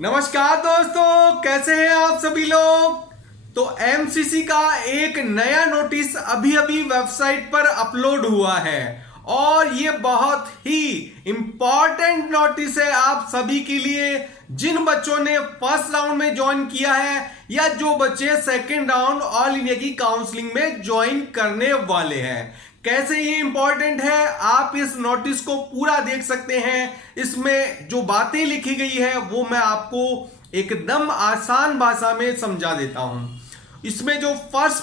नमस्कार दोस्तों, कैसे हैं आप सभी लोग। तो एमसीसी का एक नया नोटिस अभी अभी वेबसाइट पर अपलोड हुआ है और ये बहुत ही इंपॉर्टेंट नोटिस है आप सभी के लिए, जिन बच्चों ने फर्स्ट राउंड में ज्वाइन किया है या जो बच्चे सेकेंड राउंड ऑल इंडिया की काउंसलिंग में ज्वाइन करने वाले हैं। कैसे ये इंपॉर्टेंट है, आप इस नोटिस को पूरा देख सकते हैं। इसमें जो बातें लिखी गई है वो मैं आपको एकदम आसान भाषा में समझा देता हूं। इसमें जो फर्स्ट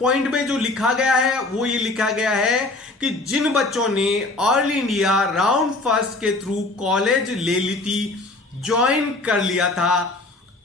पॉइंट में जो लिखा गया है वो ये लिखा गया है कि जिन बच्चों ने ऑल इंडिया राउंड फर्स्ट के थ्रू कॉलेज ले ली थी, ज्वाइन कर लिया था,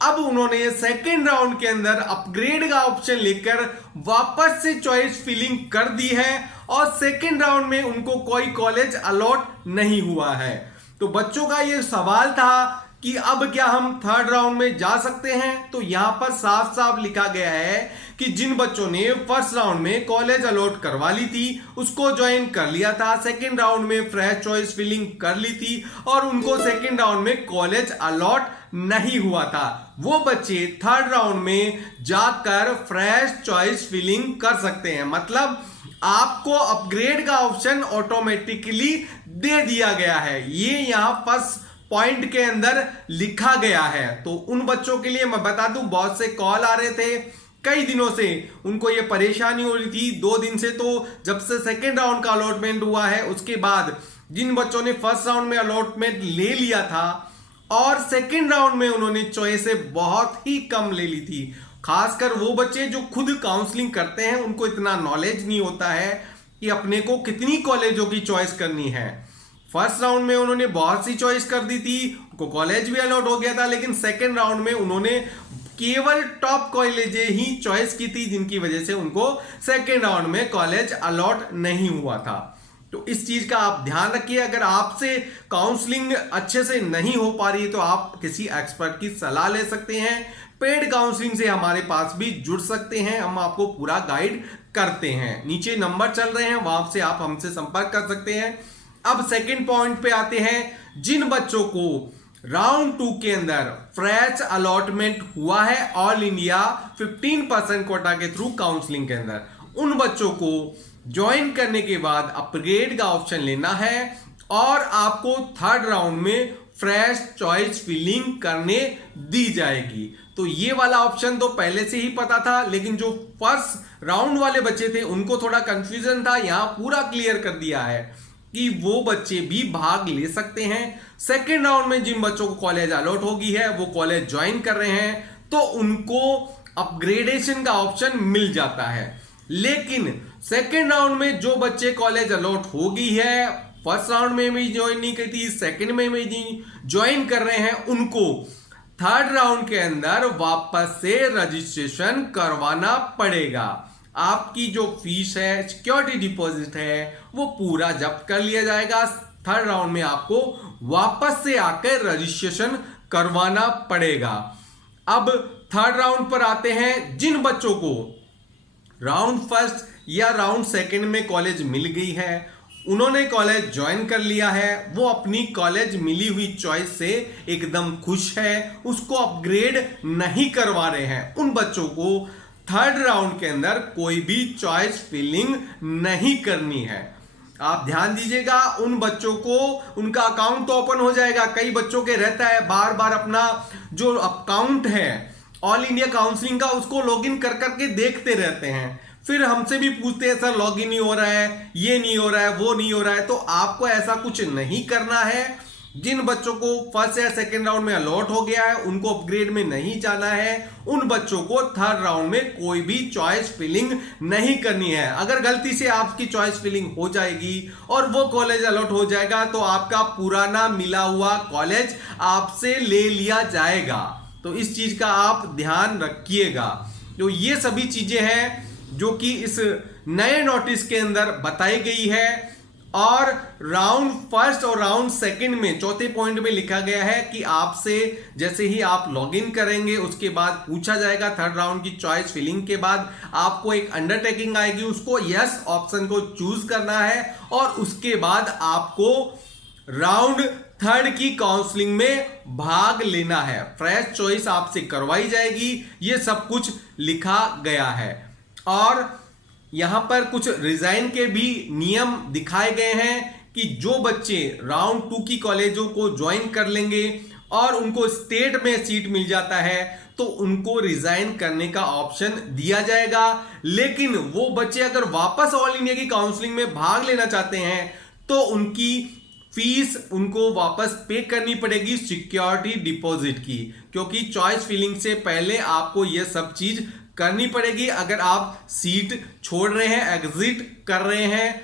अब उन्होंने सेकेंड राउंड के अंदर अपग्रेड का ऑप्शन लेकर वापस से चॉइस फिलिंग कर दी है और सेकेंड राउंड में उनको कोई कॉलेज अलॉट नहीं हुआ है। तो बच्चों का ये सवाल था कि अब क्या हम थर्ड राउंड में जा सकते हैं। तो यहां पर साफ साफ लिखा गया है कि जिन बच्चों ने फर्स्ट राउंड में कॉलेज अलॉट करवा ली थी, उसको ज्वाइन कर लिया था, सेकेंड राउंड में फ्रेश चॉइस फिलिंग कर ली थी और उनको सेकेंड राउंड में कॉलेज अलॉट नहीं हुआ था, वो बच्चे थर्ड राउंड में जाकर फ्रेश चॉइस फिलिंग कर सकते हैं। मतलब आपको अपग्रेड का ऑप्शन ऑटोमेटिकली दे दिया गया है, ये यहां फर्स्ट पॉइंट के अंदर लिखा गया है। तो उन बच्चों के लिए मैं बता दूं, बहुत से कॉल आ रहे थे कई दिनों से, उनको ये परेशानी हो रही थी 2 दिन से। तो जब से सेकेंड राउंड का अलॉटमेंट हुआ है उसके बाद जिन बच्चों ने फर्स्ट राउंड में अलॉटमेंट ले लिया था और सेकेंड राउंड में उन्होंने चॉइसें बहुत ही कम ले ली थी, खासकर वो बच्चे जो खुद काउंसलिंग करते हैं, उनको इतना नॉलेज नहीं होता है कि अपने को कितनी कॉलेजों की चॉइस करनी है। फर्स्ट राउंड में उन्होंने बहुत सी चॉइस कर दी थी, उनको कॉलेज भी अलॉट हो गया था, लेकिन सेकेंड राउंड में उन्होंने केवल टॉप कॉलेज ही चॉइस की थी, जिनकी वजह से उनको सेकेंड राउंड में कॉलेज अलॉट नहीं हुआ था। तो इस चीज का आप ध्यान रखिए। अगर आपसे काउंसलिंग अच्छे से नहीं हो पा रही है तो आप किसी एक्सपर्ट की सलाह ले सकते हैं। पेड काउंसलिंग से हमारे पास भी जुड़ सकते हैं, हम आपको पूरा गाइड करते हैं। नीचे नंबर चल रहे हैं, वहां से आप हमसे संपर्क कर सकते हैं। अब सेकंड पॉइंट पे आते हैं। जिन बच्चों को राउंड 2 के अंदर फ्रेश अलॉटमेंट हुआ है ऑल इंडिया 15% कोटा के थ्रू काउंसलिंग के अंदर, उन बच्चों को ज्वाइन करने के बाद अपग्रेड का ऑप्शन लेना है और आपको थर्ड राउंड में फ्रेश चॉइस फिलिंग करने दी जाएगी। तो ये वाला ऑप्शन तो पहले से ही पता था, लेकिन जो फर्स्ट राउंड वाले बच्चे थे उनको थोड़ा कंफ्यूजन था। यहां पूरा क्लियर कर दिया है कि वो बच्चे भी भाग ले सकते हैं। सेकेंड राउंड में जिन बच्चों को कॉलेज अलॉट होगी है, वो कॉलेज ज्वाइन कर रहे हैं, तो उनको अपग्रेडेशन का ऑप्शन मिल जाता है। लेकिन सेकेंड राउंड में जो बच्चे कॉलेज अलॉट हो गई है, फर्स्ट राउंड में भी ज्वाइन नहीं की थी, सेकेंड में भी ज्वाइन कर रहे हैं, उनको थर्ड राउंड के अंदर वापस से रजिस्ट्रेशन करवाना पड़ेगा। आपकी जो फीस है, सिक्योरिटी डिपॉजिट है, वो पूरा जब्त कर लिया जाएगा। थर्ड राउंड में आपको वापस से आकर रजिस्ट्रेशन करवाना पड़ेगा। अब थर्ड राउंड पर आते हैं। जिन बच्चों को राउंड फर्स्ट या राउंड सेकंड में कॉलेज मिल गई है, उन्होंने कॉलेज ज्वाइन कर लिया है, वो अपनी कॉलेज मिली हुई चॉइस से एकदम खुश है, उसको अपग्रेड नहीं करवा रहे हैं, उन बच्चों को थर्ड राउंड के अंदर कोई भी चॉइस फिलिंग नहीं करनी है। आप ध्यान दीजिएगा, उन बच्चों को उनका अकाउंट तो ओपन हो जाएगा। कई बच्चों के रहता है बार बार अपना जो अकाउंट है ऑल इंडिया काउंसलिंग का, उसको लॉगिन कर करके देखते रहते हैं, फिर हमसे भी पूछते हैं सर लॉगिन नहीं हो रहा है, ये नहीं हो रहा है, वो नहीं हो रहा है। तो आपको ऐसा कुछ नहीं करना है। जिन बच्चों को फर्स्ट या सेकेंड राउंड में अलॉट हो गया है, उनको अपग्रेड में नहीं जाना है, उन बच्चों को थर्ड राउंड में कोई भी चॉइस फिलिंग नहीं करनी है। अगर गलती से आपकी चॉइस फिलिंग हो जाएगी और वो कॉलेज अलॉट हो जाएगा, तो आपका पुराना मिला हुआ कॉलेज आपसे ले लिया जाएगा। तो इस चीज का आप ध्यान रखिएगा। तो ये सभी चीजें हैं जो कि इस नए नोटिस के अंदर बताई गई है। और राउंड फर्स्ट और राउंड सेकंड में चौथे पॉइंट में लिखा गया है कि आपसे जैसे ही आप लॉगिन करेंगे उसके बाद पूछा जाएगा, थर्ड राउंड की चॉइस फिलिंग के बाद आपको एक अंडरटेकिंग आएगी, उसको यस ऑप्शन को चूज करना है और उसके बाद आपको राउंड थर्ड की काउंसलिंग में भाग लेना है। फ्रेश चॉइस आपसे करवाई जाएगी, ये सब कुछ लिखा गया है। और यहां पर कुछ रिजाइन के भी नियम दिखाए गए हैं कि जो बच्चे राउंड 2 की कॉलेजों को ज्वाइन कर लेंगे और उनको स्टेट में सीट मिल जाता है तो उनको रिजाइन करने का ऑप्शन दिया जाएगा। लेकिन वो बच्चे अगर वापस ऑल इंडिया की काउंसलिंग में भाग लेना चाहते हैं तो उनकी फीस उनको वापस पे करनी पड़ेगी सिक्योरिटी डिपॉजिट की, क्योंकि चॉइस फिलिंग से पहले आपको यह सब चीज करनी पड़ेगी। अगर आप सीट छोड़ रहे हैं, एग्जिट कर रहे हैं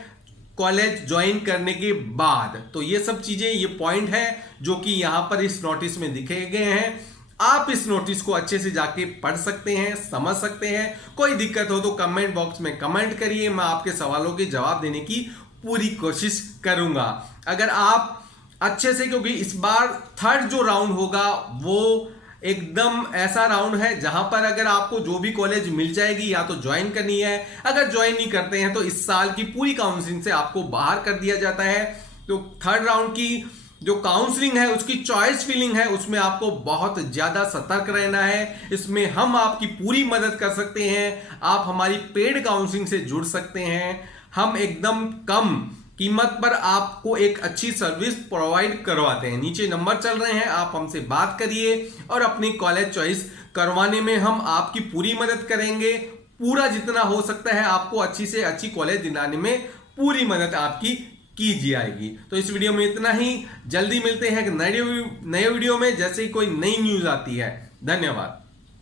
कॉलेज ज्वाइन करने के बाद, तो ये सब चीजें, ये पॉइंट है जो कि यहां पर इस नोटिस में दिखे गए हैं। आप इस नोटिस को अच्छे से जाके पढ़ सकते हैं, समझ सकते हैं। कोई दिक्कत हो तो कमेंट बॉक्स में कमेंट करिए, मैं आपके सवालों के जवाब देने की पूरी कोशिश करूंगा। अगर आप अच्छे से, क्योंकि इस बार थर्ड जो राउंड होगा वो एकदम ऐसा राउंड है जहां पर अगर आपको जो भी कॉलेज मिल जाएगी या तो ज्वाइन करनी है, अगर ज्वाइन नहीं करते हैं तो इस साल की पूरी काउंसलिंग से आपको बाहर कर दिया जाता है। तो थर्ड राउंड की जो काउंसलिंग है, उसकी चॉइस फिलिंग है, उसमें आपको बहुत ज्यादा सतर्क रहना है। इसमें हम आपकी पूरी मदद कर सकते हैं। आप हमारी पेड काउंसलिंग से जुड़ सकते हैं। हम एकदम कम कीमत पर आपको एक अच्छी सर्विस प्रोवाइड करवाते हैं। नीचे नंबर चल रहे हैं, आप हमसे बात करिए और अपनी कॉलेज चॉइस करवाने में हम आपकी पूरी मदद करेंगे। पूरा जितना हो सकता है आपको अच्छी से अच्छी कॉलेज दिलाने में पूरी मदद आपकी की जाएगी। तो इस वीडियो में इतना ही। जल्दी मिलते हैं नए वीडियो में, जैसे ही कोई नई न्यूज आती है। धन्यवाद।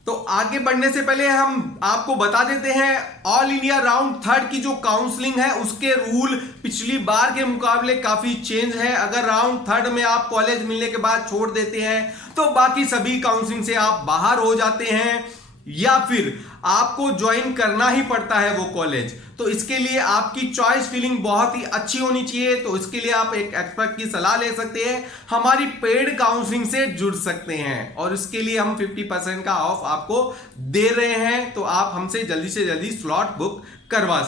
तो आगे बढ़ने से पहले हम आपको बता देते हैं ऑल इंडिया राउंड थर्ड की जो काउंसलिंग है उसके रूल पिछली बार के मुकाबले काफी चेंज है। अगर राउंड थर्ड में आप कॉलेज मिलने के बाद छोड़ देते हैं तो बाकी सभी काउंसलिंग से आप बाहर हो जाते हैं या फिर आपको ज्वाइन करना ही पड़ता है वो कॉलेज। तो इसके लिए आपकी चॉइस फीलिंग बहुत ही अच्छी होनी चाहिए। तो इसके लिए आप एक एक्सपर्ट की सलाह ले सकते हैं, हमारी पेड काउंसलिंग से जुड़ सकते हैं और इसके लिए हम 50% का ऑफ आपको दे रहे हैं। तो आप हमसे जल्दी से जल्दी स्लॉट बुक करवा सकते हैं।